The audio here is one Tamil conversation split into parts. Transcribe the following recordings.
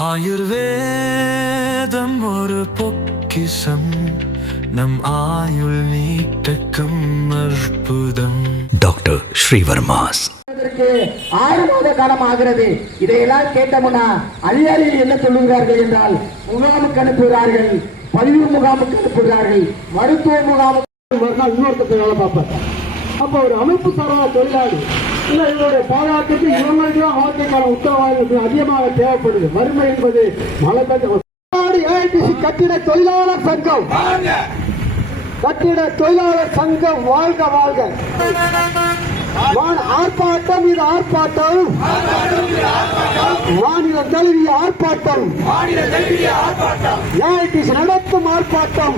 ஆயுர்வேதம் ஒரு பொக்கிஷம், நம் ஆயுள் நீட்டக்கும் அற்புதம். டாக்டர் ஸ்ரீவர்மாஸ் 6 மாத காலம் ஆகிறது. இதையெல்லாம் கேட்டமுன்னா அதிகாரிகள் என்ன சொல்லுகிறார்கள் என்றால், முகாமுக்கு அனுப்புகிறார்கள், பதிவு முகாமுக்கு அனுப்புகிறார்கள், மருத்துவ முகாமுக்கு இன்னொருத்தர் வேலை பார்ப்பார். அப்ப ஒரு அமைப்பு சாரா தொழிலாளி இல்ல இவருடைய பாதுகாப்புக்கு இவங்களுக்கு தான் வாழ்க்கைக்கான உத்தரவாதம் அதிகமாக தேவைப்படுது. வறுமை என்பது மழை கட்டிட தொழிலாளர் சங்கம், கட்டிட தொழிலாளர் சங்கம் வாழ்க வாழ்க. ஆர்ப்பாட்டம், இது ஆர்ப்பாட்டம், மாநில தழுவிய ஆர்ப்பாட்டம், ஏஐடிசி நடத்தும் ஆர்ப்பாட்டம்,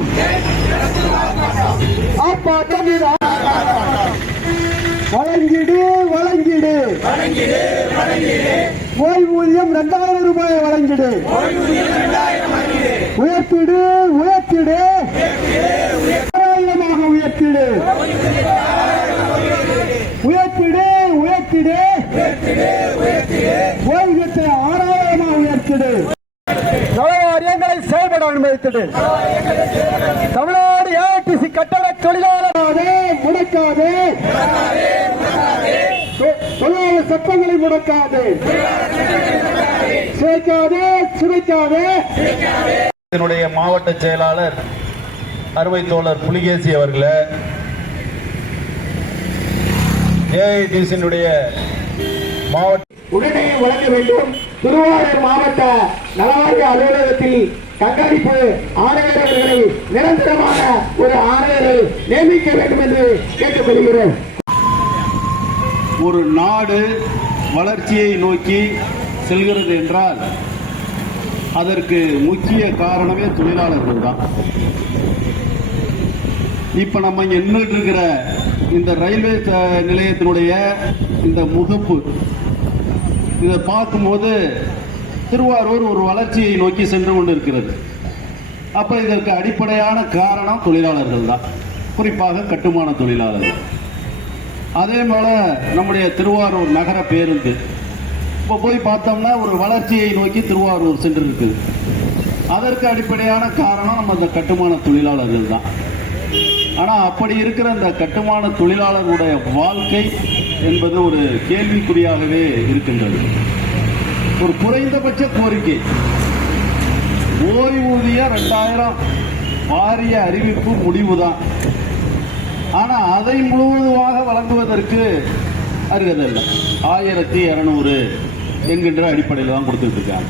ஆர்ப்பாட்டம் இது வழங்கிடு வழங்கிடு, ஓய்வூதியம் 2000 ரூபாயை வழங்கிடு, உயர்த்திடு உயர்த்திடு, 1000 உயர்த்திடு, உயர்த்திடு உயர்த்திடு, ஓய்வூதியத்தை 6000 உயர்த்திடு, நலவாரியங்களை செயல்பட அனுமதித்திடு. தமிழ்நாடு ஏஐடிசி கட்டட தொழிலாளராக முடக்காதே, தொழிலாளர் சட்டங்களை முடக்காதே, சிதைக்காதே சிதைக்காதே. என்னுடைய மாவட்ட செயலாளர் அருமை தோழர் புலிகேசி அவர்களே, ஏஐடிசியினுடைய மாவட்ட உடனே வழங்க வேண்டும். திருவாரூர் மாவட்ட நலவாரிய அலுவலகத்தில் கண்காணிப்பு ஆணையர் அவர்களை நிரந்தரமான ஒரு ஆணையரை நியமிக்க வேண்டும் என்று கேட்டுக்கொள்கிறோம். ஒரு நாடு வளர்ச்சியை நோக்கி செல்கிறது என்றால் அதற்கு முக்கிய காரணமே தொழிலாளர்கள் தான். இப்ப நம்ம நின்றுட்டு இருக்கிற இந்த ரயில்வே நிலையத்தினுடைய இந்த முகப்பு இதை பார்க்கும்போது திருவாரூர் ஒரு வளர்ச்சியை நோக்கி சென்று கொண்டிருக்கிறது. அப்ப இதற்கு அடிப்படையான காரணம் தொழிலாளர்கள் தான், குறிப்பாக கட்டுமான தொழிலாளர்கள். அதே போல நம்முடைய திருவாரூர் நகர பேருந்து இப்போ போய் பார்த்தோம்னா ஒரு வளர்ச்சியை நோக்கி திருவாரூர் சென்று இருக்கு. அதற்கு அடிப்படையான காரணம் நம்ம இந்த கட்டுமான தொழிலாளர்கள் தான். ஆனா அப்படி இருக்கிற இந்த கட்டுமான தொழிலாளர்களுடைய வாழ்க்கை என்பது ஒரு கேள்விக்குறியாகவே இருக்கின்றது. ஒரு குறைந்தபட்ச கோரிக்கை ஓய்வூதியம் 2000 வாரிய அறிவிப்பு முடிவுதான். ஆனா அதை முழுவதுமாக வழங்குவதற்கு அருகதல்ல, 1200 என்கின்ற அடிப்படையில் தான் கொடுத்துட்டு இருக்காங்க.